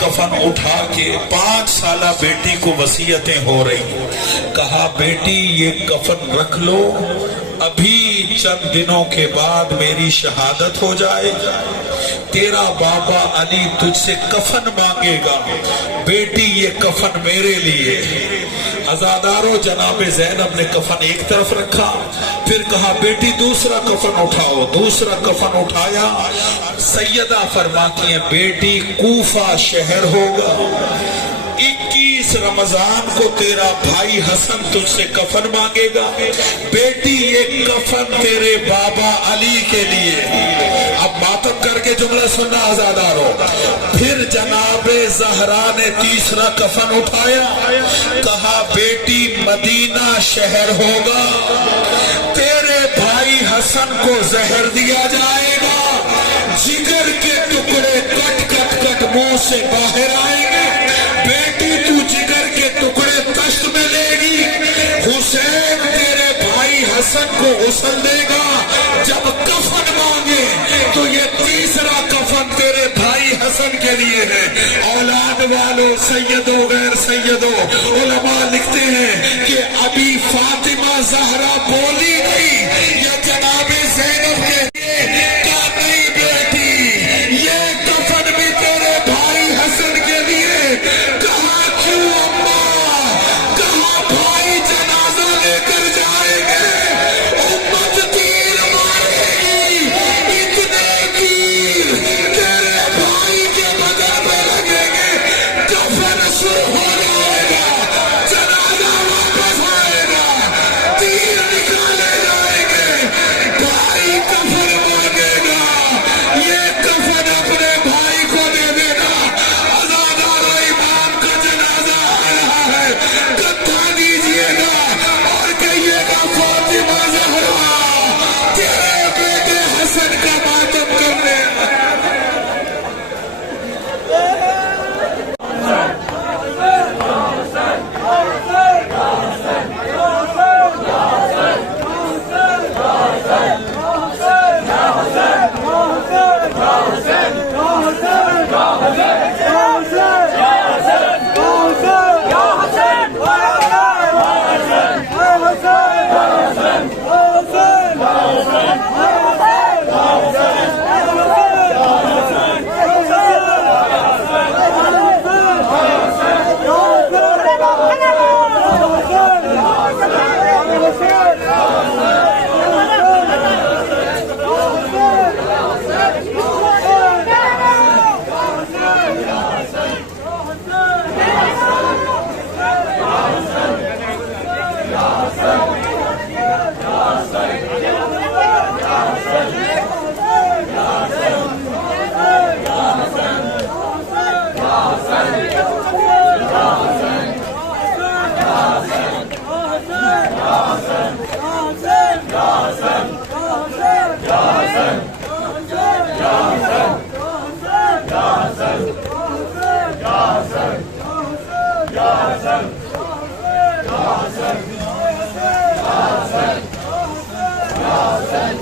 کفن اٹھا کے 5 سالہ بیٹی کو وصیتیں ہو رہی. کہا بیٹی یہ کفن رکھ لو، ابھی چند دنوں کے بعد میری شہادت ہو جائے گا، تیرا بابا علی تجھ سے کفن مانگے گا، بیٹی یہ کفن میرے لیے. عزادارو جناب زینب نے کفن ایک طرف رکھا، پھر کہا بیٹی دوسرا کفن اٹھاؤ. دوسرا کفن اٹھایا. سیدہ فرماتی ہیں بیٹی کوفہ شہر ہوگا، 21 رمضان کو تیرا بھائی حسن تجھ سے کفن مانگے گا، بیٹی یہ کفن تیرے بابا علی کے لیے. اب ماتم کر کے جملہ سننا آزادارو. پھر جناب زہرا نے تیسرا کفن اٹھایا، کہا بیٹی مدینہ شہر ہوگا، تیرے بھائی حسن کو زہر دیا جائے گا، جگر کے ٹکڑے کٹ کٹ کٹ منہ سے باہر آئیں گے، بیٹی تو جگر کے ٹکڑے تشت میں لے گی، حسین تیرے بھائی حسن کو غسل دے گا. جب کفن مانگے تو یہ تیسرا کفن تیرے بھائی حسن کے لیے ہے. اولاد والوں سیدو غیر سیدو، علماء لکھتے ہیں کہ ابھی فاطمہ زہرا بولی نہیں، یہ جناب زینب کے لیے کہا نہیں بیٹی یہ کفن بھی تیرے بھائی حسن کے لیے. کہا کیوں اماں؟ کہا بھائی جنازہ لے کر جائیں گے، امت تیر مارے گی، اتنے تیر تیرے بھائی کے بدن میں لگیں گے، کفن سر ہو جائے گا، جنازہ واپس آئے گا، تیر نکالے جائیں گے، بھائی کفن مانگے گا، یہ کفن اپنے بھائی کو دے دینا. عزادارو امام کا جنازہ آ رہا ہے، کتھا دیجئے گا اور کہیے گا فاطمہ زہرا تیرے بیٹے حسن کا ماتم کرنے. حسن